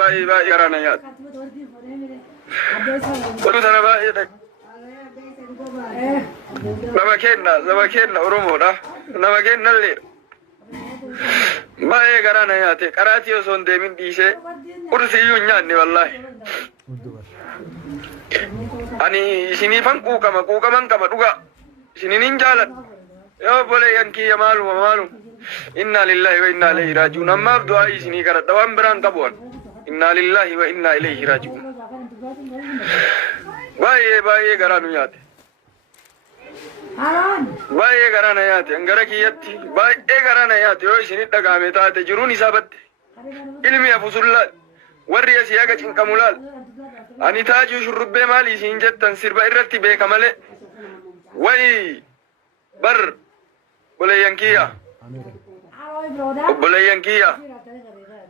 باي غرانيات قلت أنا باي لما كنا أرومونا لما كنا الليل باي غرانيات كراتي وصون ديمين ديشة أرسي يونياني والله أني سيني فان كوكما كما دوغا سيني نينجالت يا بولي ينكي يا مالو إنا لله وإنا إليه راجعون أما بدعاء سيني كرات دوام بران كبوان إنا لله وإنا إليه راجعون باي غرانيات باي غرانيات انغرا كييتي باي غرانيات يو سيني دغامي تاته جروني سابت علمي افسلال وري سياغا چنقمولال أني تاجو شربي مالي سينجت تنسير بإرتي بيك مالي وي بر بوليانكيا بوليانكيا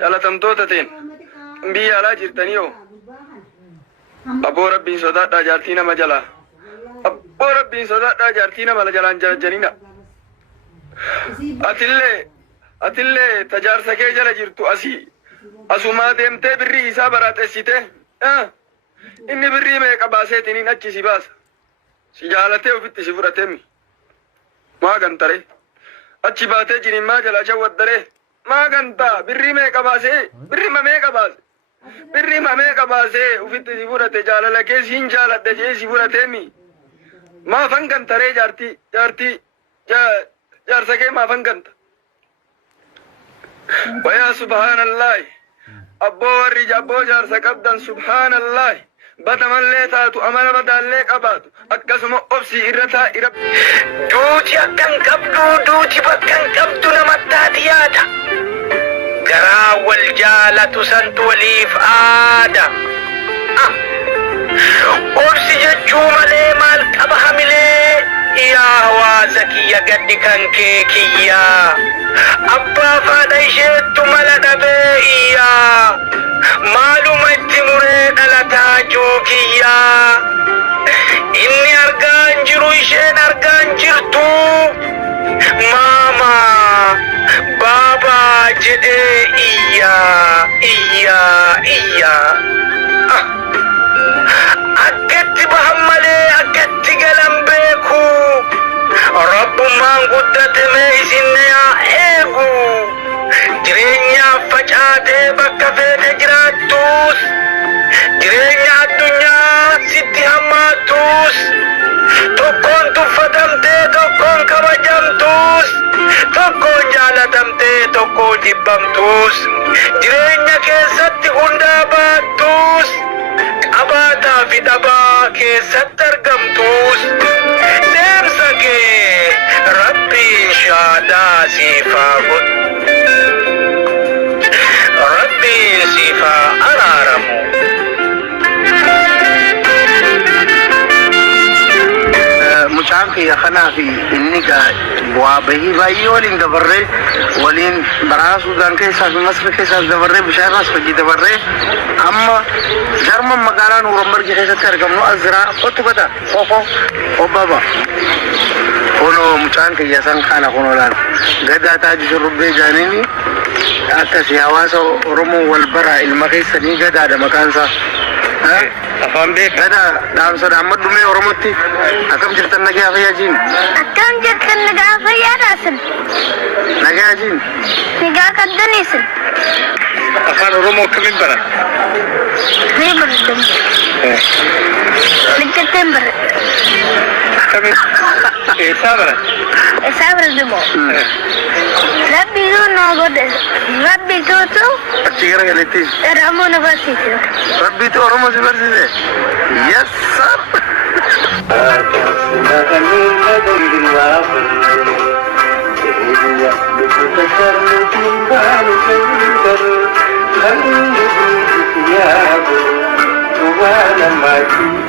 يلا تمتوتتين بي على جرتنيو أبو ربي صداتا جارتينا مجلا أبو ربي صداتا جارتينا ملا جلان جنينا أتلي تجار سكي جلا جرتو أسوما ديمتي بري إسا برات أسيته إني بري ميكا باسيتيني نجي سباس سجالته وفت سفرتمي ما قنطري أجي باتي جني ما جلا شوات دره ما قنطا بري ميكا باسي بري ما ميكا باسي بري ما ميكا باسي وفت سفرته جالا لكي سين جالا دجي سفرتمي ما فنقن تري جارتي جار سكي ما فنقن ويا سبحان الله أبو ورّي أبو جار سكبدن سبحان الله بتملي تاتو أمر بدالي قباتو أكسمو أبسي إرتا إرب دوتي أكن قبدو دوتي بكن قبدو نمتاتياتا قرا والجالة سنت وليف آدم أبسي ججو ملي مال قبها ملي يا هوازكي يا قد كان كيكيا أبا فاديشت ملد بيئيا مالو مجمرين لتاجوكيا إني أرغان جروشين أرغان جرتو ماما بابا جدي إيا أكت بحملي أكت قلم بيكو رب ما قدت ميسين يا إيغو جرينيا فجأة بكفة جراتوس جرينيا الدنيا ستي هماتوس تكون تفدمتي تكون كبجمتوس تكون جالتمتي تكون جبمتوس جرينيا كيست هنداباتوس أبادا في دبا كيست ترقمتوس نمسكي ربي شادا سيفا ربي سيفا أرارمو مشاكي خنا في إنك بوابه باي ولين دبره ولين براسو دان كيسا في مصر كيسا دبره بشارس فجي دبره أما جرم مقالان ورمبر كيسا ترقم نو أزرا قطبتا خوخو بابا كونو مشاكي يسان خانا كونو لان قد تاجي شربي جانيني أكسي هواسو رمو والبرا المخيسني قد هذا مكانسا أفهم بيك هذا دام صد أحمد بمي ورمتي أكم جرت النجاة في جين أكم جرت النجاة في راسل نجاة جين نجاة كدنيسل أفهم رمو كمين برا مين بردم لكتين برا كمين إسابرة دمو ربي دون نقول ربي توتو أتشكرك لتي رامو نباسيتو ربي تو رامو سبارسيتو يس سر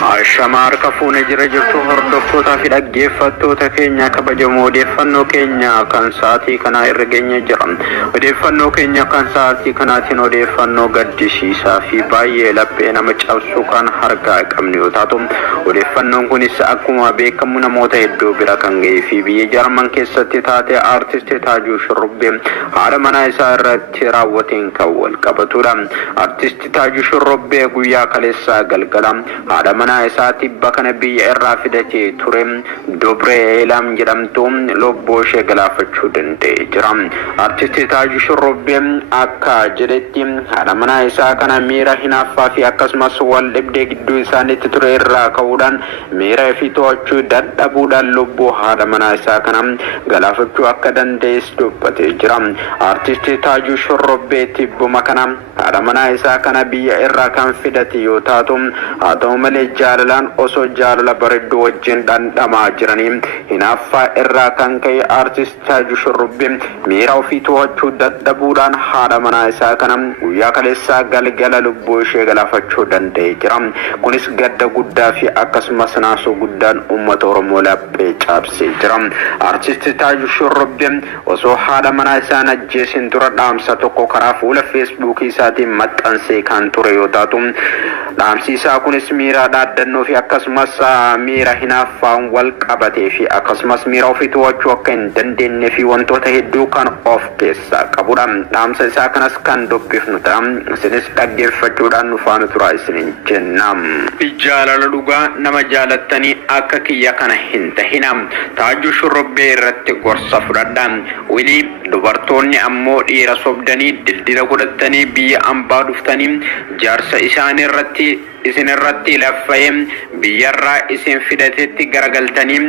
Ashamar kafuun jira jirtu hordoftoota fi dhaggeeffattoota keenya kabajamoo odeeffannoo keenya kan sa'aatii kana irra geenye jira. Odeeffannoo keenya kan sa'aatii kanaatiin odeeffannoo gaddisiisaa fi baay'ee laphee nama cabsu kan harkaa qabnu yoo taatu, odeeffannoon kunis akkuma beekamu namoota hedduu bira kan ga'ee fi biyya Jarman keessatti taatee aartistii Taajuu Shurrubbee haadha manaa isaa irratti raawwateen kan wal qabatudha. Aartistii Taajuu Shurrubbee guyyaa kaleessaa galgala haadha manaa isaatti bakka biyya irraa fidatee ture Dobree Elam jedhamtu lubbuu ishee galaafachuu danda'ee jira. Aartistii Taajuu Shurrubbee akka jedhetti haadha manaa isaa kana miira hinaaffaa fi akkasumas wal dhibdee gidduu isaaniitti ture irraa ka'uudhaan miira fi to'achuu dadhabuudhaan lubbuu haadha manaa isaa kana galaafachuu akka danda'es dubbatee jira. Aartistii Taajuu Shurrubbee tibbuma kana haadha manaa isaa kana biyya irraa kan fidate yoo taatu, haa ta'u malee jaalalaan osoo jaalala bareedduu wajjin dhandhamaa jiranii hinaaffaa irraa kan ka'e aartistii Taajuu Shurrubbee miira ofii to'achuu dadhabuudhaan haadha manaa isaa kana guyyaa kaleessaa galgala lubbuu ishee galaafachuu danda'ee jira. Kunis gadda guddaa fi akkasumas naasuu guddaan uummata Oromoo laphee cabsee jira. Aartistii Taajuu Shurrubbee osoo haadha manaa isaa ajjeesin dura dhaamsa tokko karaa fuula feesbuukii isaatiin maxxansee kan ture yoo taatu, dhaamsi isaa kunis miira dhaaddannoo fi akkasumas miira hinaaffaan wal qabatee fi akkasumas miira ofii to'achuu akka hin dandeenye fi wantoota hedduu kan of keessaa qabudha. Dhaamsa isaa kanas kan dubbifnu ta'a. Isinis dhaggeeffachuudhaan nu faana turaa isiniin jenna. Jaalala dhugaa nama jaalattanii akka kiyya kana hin tahina. Taajuu Shurrubbee irratti gorsa fudhadha. Wilii dubartoonni ammoo dhiira sobdanii dildila godhatanii biyya ambaa dhuftanii jaarsa isaanii irratti isin irratti laffa'ee biyyarraa isin fidatetti garagaltanii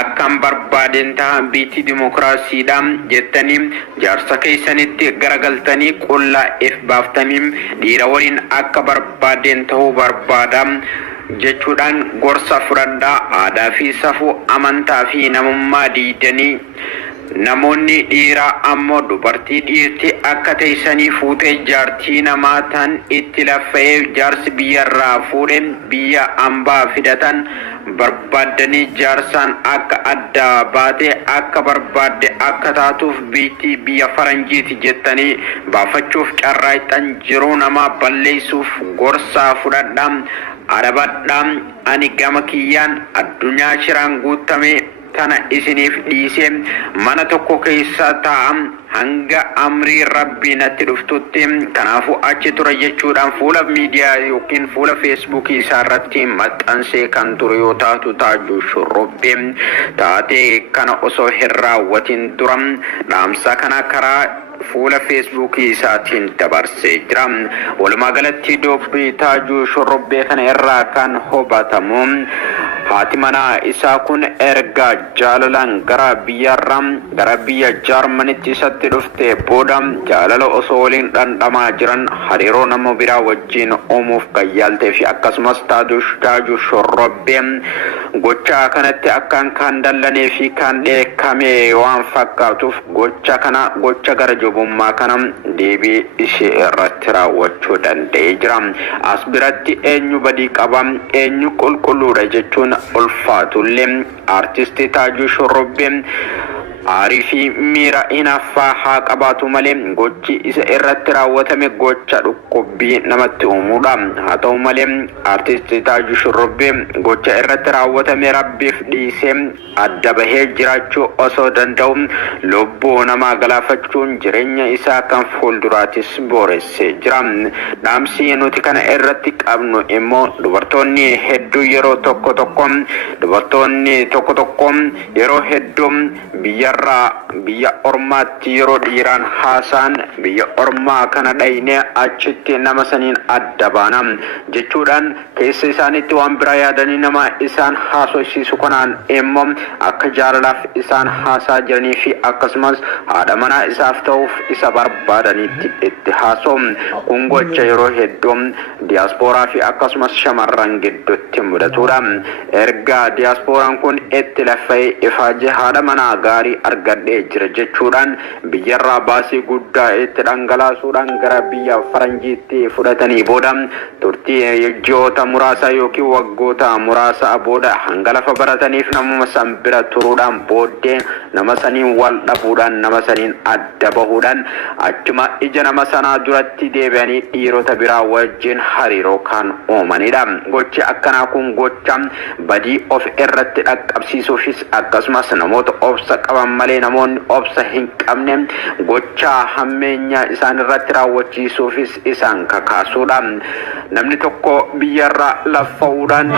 akkam barbaaden ta'a biitii dimokiraasiidha jettanii jaarsa keessanitti garagaltanii qullaa if baaftanii dhiira waliin akka barbaaden ta'uu barbaada jechuudhaan gorsa fudhadhaa. Aadaa fi safuu amantaa fi namummaa diidanii namoonni dhiiraa ammoo dubartii dhiirti akka teessanii fuutee jaartii namaa tan itti laffa'ee jaarsi biyyarraa fuudhe biyya ambaa fidatan barbaadanii jaarsaan akka adda baate akka barbaadde akka taatuuf biitii biyya faranjiiti jettanii baafachuuf carraaqxan jiruu namaa balleessuuf gorsaa fudhadhaa. Adabadhaa. Ani gama kiyyaan addunyaa shiraan guutame tana isiniif dhiisee mana tokko keessa taa'am hanga amrii rabbii natti dhuftutti, kanaafuu achi ture jechuudhaan fuula miidiyaa yookiin fuula feesbuukii isaa irratti maxxansee kan ture yoo taatu, Taajuu Shurrubbee taatee kana osoo hin raawwatin dura dhaamsa kana karaa fuula feesbuukii isaatiin dabarsee jira. Walumaa galatti dubbii Taajuu Shurrubbee kana irraa kan hubatamu haati manaa isaa kun erga jaalalaan gara biyya Jarmanitti isatti dhufte booda jaalala osoo waliin dhandhamaa jiran hariiroo nama biraa wajjin uumuuf gayyaaltee fi akkasumas Taajuu Shurrubbee gocha kanatti akkaan kan dallanee fi kan dheekkame waan fakkaatuuf gocha gara jabummaa kana deebii ishee irratti raawwachuu danda'ee jira. As biratti eenyu badii qaba eenyu qulqulluudha jechuun ulfaatullee aartistii Taajuu Shurrubbee aarii fi miira hinaaffaa haa qabaatu malee gochi isa irratti raawwatame gocha dhukkubbii namatti uumuudha. Haa ta'u malee aartistii Taajuu Shurrubbee gocha irratti raawwatame rabbiif dhiisee adda bahee jiraachuu osoo danda'u lubbuu namaa galaafachuun jireenya isaa kan fuulduraatis booressee jira. Dhaamsi nuti kana irratti qabnu immoo dubartoonni hedduu yeroo tokko yeroo hedduu biyya ormaatti yeroo dhiiraan haasaan biyya ormaa kana dhaynee achitti nama saniin adda baana jechuudhaan keessa isaaniitti waan biraa yaadanii nama isaan haasofsiisu kanaan immoo akka jaalalaaf isaan haasaa jiranii fi akkasumas haadha manaa isaaf ta'uuf isa barbaadanitti itti haasoo. Kun gocha yeroo hedduu diyaaspooraa fi akkasumas shamarran gidduutti mudatudha. Erga diyaasporaan kun itti laffa'ee ifaajee haadha manaa gaarii argadhee jira jechuudhaan biyyarraa baasii guddaa itti dhangalaasuudhaan gara biyya faranjiitti fudhatanii booda turtii ji'oota muraasa yookiin waggoota muraasa booda hanga lafa barataniif namuma san bira turuudhaan booddee nama saniin wal dhabuudhaan nama saniin adda bahuudhaan achuma ija nama sanaa duratti deebi'anii dhiirota biraa wajjin hariiroo kan uumanidha. Gochi akkanaa kun gocha badii of irratti dhaqqabsiisuufis akkasumas namoota obsa qaban malee namoonni obsa hin qabne gocha hammeenya isaan irratti raawwachiisuufis isaan kakaasuudha. Namni tokko biyyarraa laffa'uudhaan